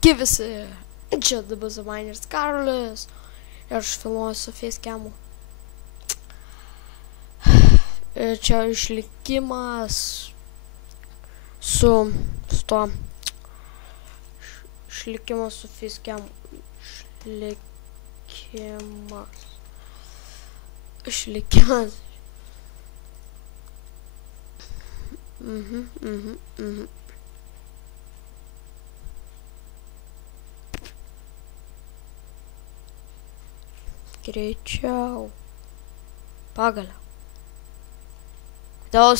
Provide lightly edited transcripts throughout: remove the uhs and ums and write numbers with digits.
Sveiki visi, čia dabar Zamaineris Karolis ir aš filmuoju su facecam'u. Ir čia išlikimas su to išlikimas su facecam'u. Išlikimas. Greičiau. Pagaliau. Kodėl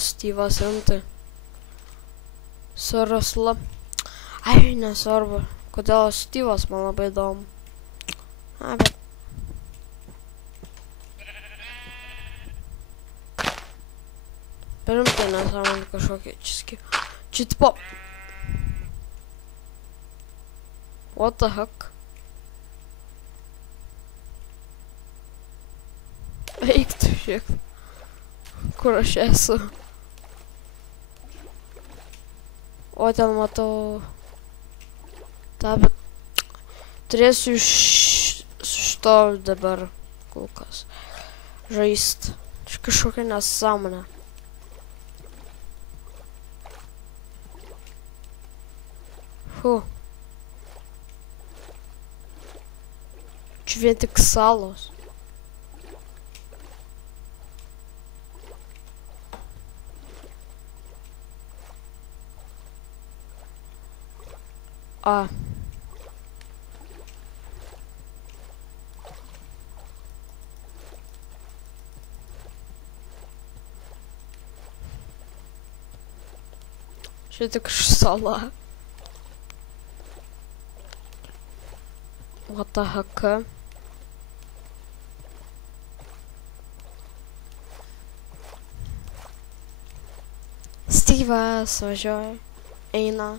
Styvas rimtai? Su Rusla. Ai, nesvarbu. Kodėl Styvas man labai įdomu. Bet. Rimtai nesąmonė kažkokia. Čia tipo. What the heck? Eiktų šiek. Kur aš esu? O ten matau. Ta, bet turėsiu su šito dabar kol kas žaist. Čia kažkokia nesąmonė. Čia vien tik salos. Čia tik sala. What the heck? Styvas važiuoja, eina.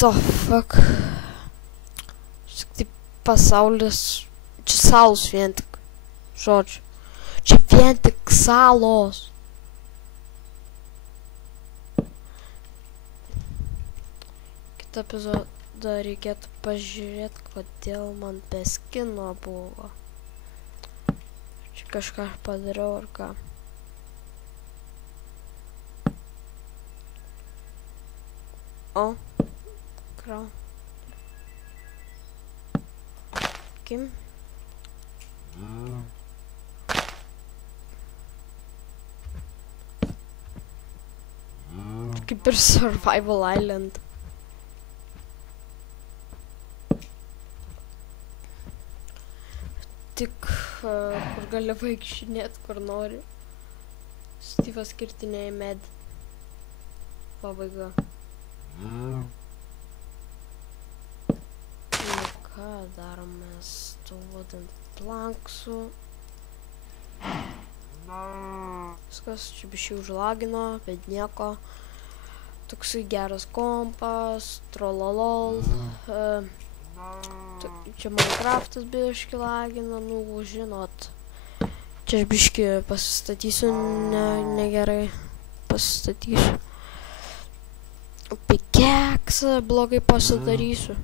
The fuck? Čia tik pasaulis, čia salos vien tik, žodžiu. Čia vien tik salos. Kitą epizodą reikėtų pažiūrėti, kodėl man be skino buvo. Čia kažką padariau ar ką. O. Krau. Kim? Kaip ir Survival Island. Tik kur gali vaikštinėti, kur nori. Styvas kirtinėja medį. Pabaiga. Ką darom mes tų vadant planksų. Viskas čia biškai užlagino, bet nieko. Toksai geras kompas, trolalol. Čia Minecraftas biškai lagina, nu žinot. Čia aš biškai pasistatysiu, negerai pasistatysiu. Pikeksą blogai pasidarysiu.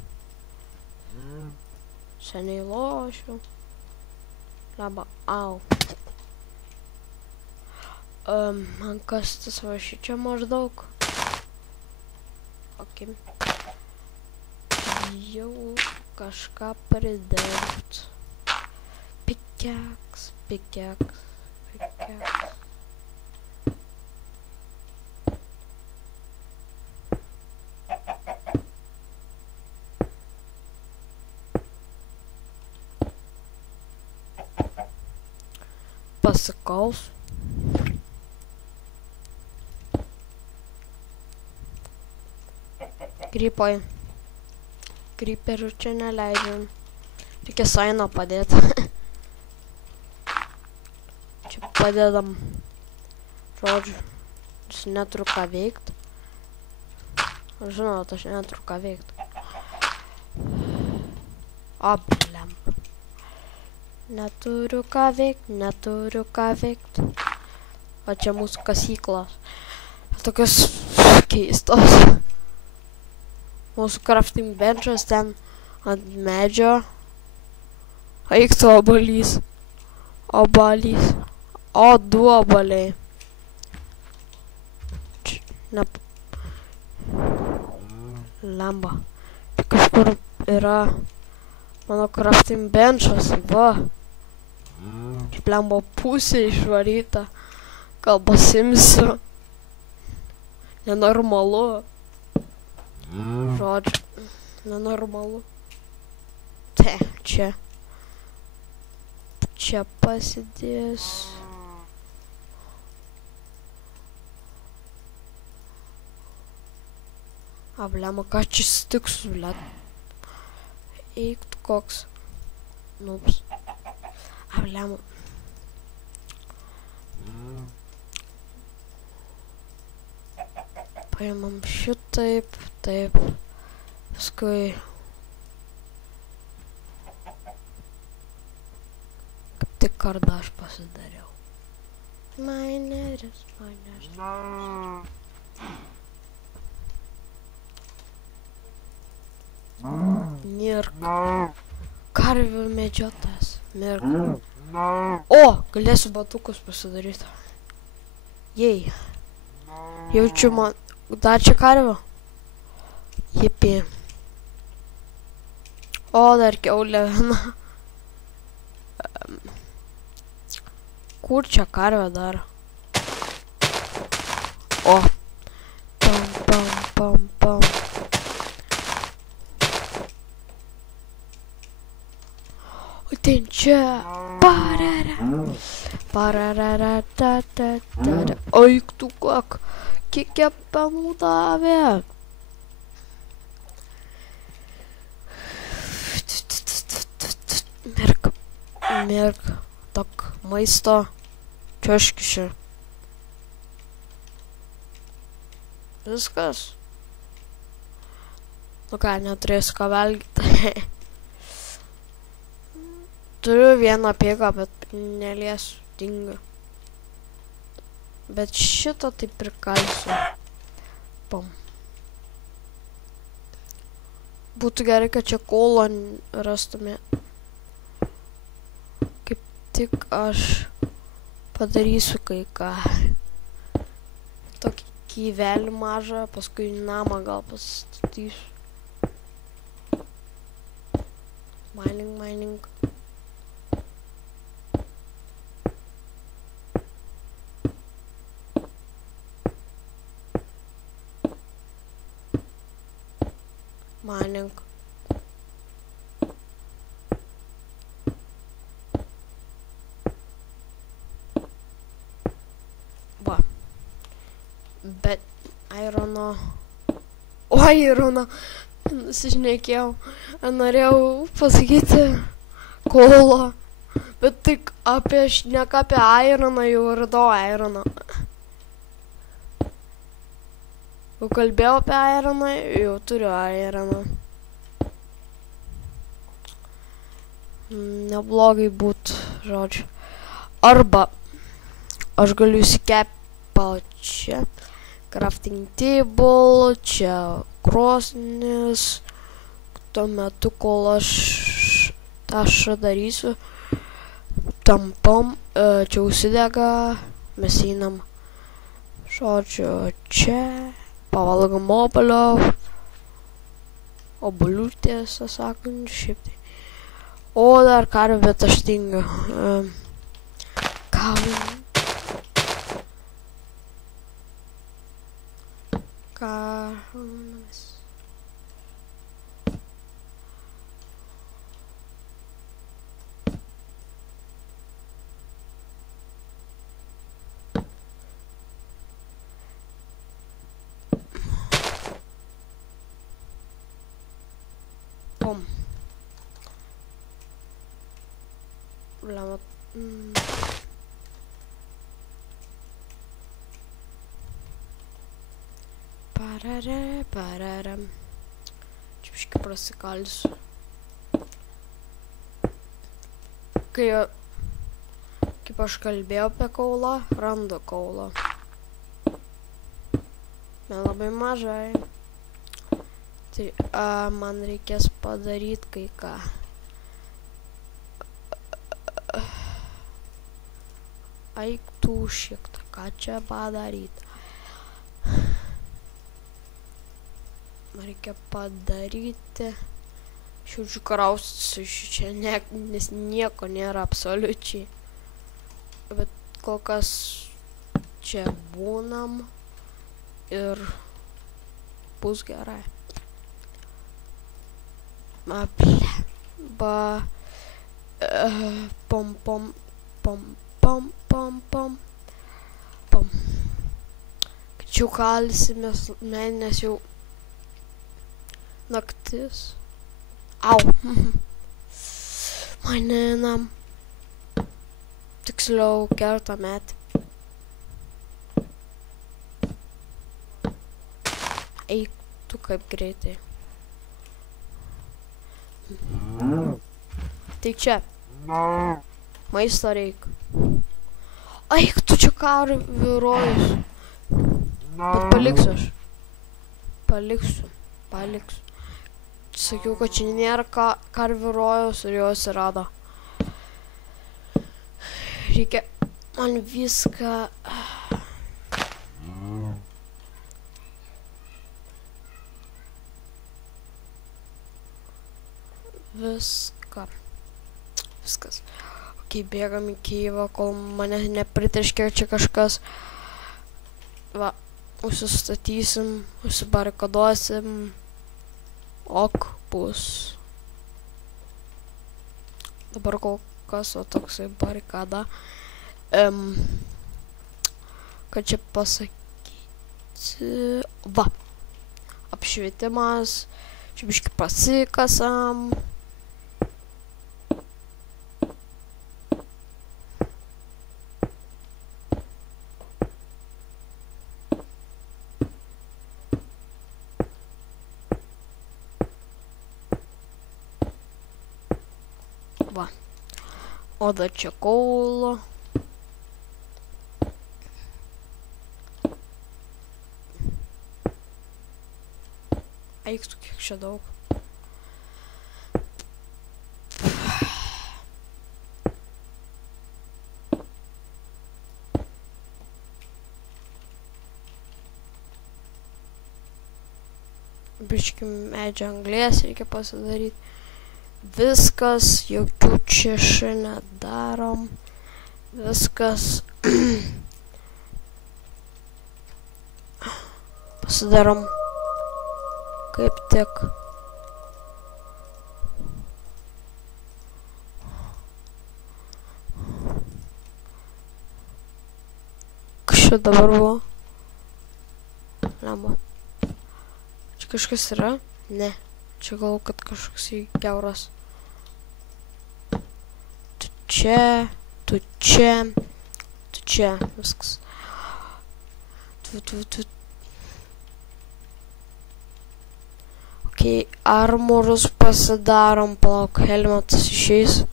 Seniai lošiu. Laba, au. Man kastas va šičia maždaug. Ok. Jau kažką pridėt. Pikeks. Pasikaus. Krypai. Kryperių čia neleidžiam. Reikia sainą padėti. Čia padedam. Žodžiu. Aš neturiu ką veikt. Žinot, aš neturiu ką veikt. Blem. Neturiu ką veikt. O čia mūsų kasyklos. Tokios keistos. Mūsų crafting benchas ten ant medžio. Eiktų obalys. Obalys. O, 2 obaliai. Lemba. Kažkur yra mano crafting benchas. Va. Lemba pusė išvaryta. Gal pasimsiu. Nenormalu. Žodžiu. Nenormalu. Te, čia. Čia pasidės. Ablema, ką čia stiks, blet. Eik tu koks. Nups. Ablema. Paimam šitaip, taip. Paskui. Kaip tik kardą aš pasidariau. Mineris. Mirk. Karvių medžiotas. Mirk. O, galėsiu batukus pasidaryti. Jei. Jaučiu man. Dar čia karvių? Jipi. O, dar kiaulė viena. Kur čia karvė dar? O. Pam, pam, pam, pam. O ten čia. Parara. Parara, ta, ta, ta. Eik tu kak. Kiek jie penų davė. Mirk. Mirk. Tak maisto. Čiuoškišė. Viskas. Nu ką, neturėsiu ką valgyti. Turiu vieną pėgą, bet neliesiu. Dinga. Bet šito taip prikalsiu. Pam. Būtų gerai, kad čia kolą rastume. Kaip tik aš padarysiu kai ką. Tokį kyvelį mažą, paskui namą gal pastatysiu. Mining. Mining. Va. Bet irono. O, irono. Nusišnekėjau. Norėjau pasakyti kolą. Bet tik šneka apie ironą, jau radau ironą. Jau kalbėjau apie ironą, jau turiu ironą. Neblogai būtų, žodžiu. Arba aš galiu įsikepti čia. Crafting table, čia krosnis. Tuo metu, kol aš tą darysiu, tampam, čia užsidega, mes einam. Žodžiu, čia. Pavalgom obuolio. Obuolių tiesą sakant, šiaip tai. O, dar karvė, bet aš tingiu. Karvės. Pom. Lama. Pararam. Čia biškai prasikalsiu. Kai kaip aš kalbėjau apie kaulą, randu kaulą. Nelabai mažai. Tai man reikės padaryti kai ką. Eik tu šiek tiek, ką čia padaryti. Man reikia padaryti. Šiaučiu kraustysiu iš čia, nes nieko nėra absoliučiai. Bet kol kas čia būnam ir bus gerai. Pom pom pom pom pom pom pom. Kad jau kalsimės, nes jau naktis. Au. Manenam. Tiksliau kerta metį. Eik tu kaip greitai. Tai čia. Maisto reik. Eik tu čia karvių rojus. Bet paliksiu aš. Paliksiu. Sakiau, kad čia nėra karvių rojaus ir jos rado. Reikia man viską... Viskas. Ok, bėgam į Kyivą, kol mane nepriterškia čia kažkas. Va, užsistatysim, užsibarikaduosim. Ok, bus. Dabar kol kas, o toksai barikada. Kad čia pasakyti... Va. Apšvietimas. Čia biškį pasikasam. Va. O dar čia kaulo. Eiktų kiek čia daug. Biškį medžio anglės reikia pasidaryti. Viskas, jokių čia nedarom. Viskas. Pasidarom kaip tik. Kas čia dabar buvo? Lemba. Čia kažkas yra? Ne. Čia gal, kad kažkoks kiauras. Tu čia. Viskas. Ok, armorus pasidarom, palauk, helmetas išeis.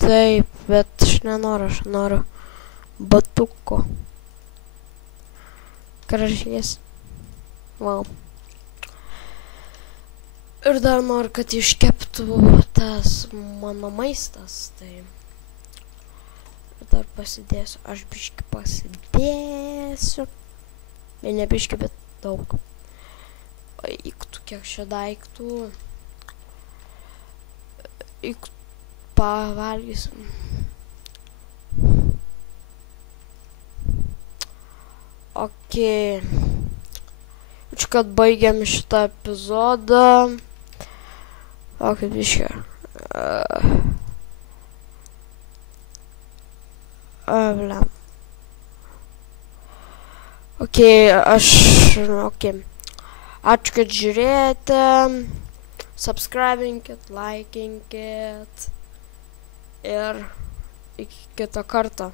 Taip, bet aš nenoriu, aš noriu batuko. Gražies. Wow. Ir dar noriu, kad iškeptų tas mano maistas, tai dar pasidėsiu, aš biškį pasidėsiu. Ne biškį, bet daug. Eiktų, kiek čia daiktų. Eiktų, pavalgysim. Ok. Ačiū, kad baigiam šitą epizodą. O, kaip biškį. Blem. Ok, ok. Ačiū, kad žiūrėjote. Subscribinkit, likinkit. Ir iki kito karto.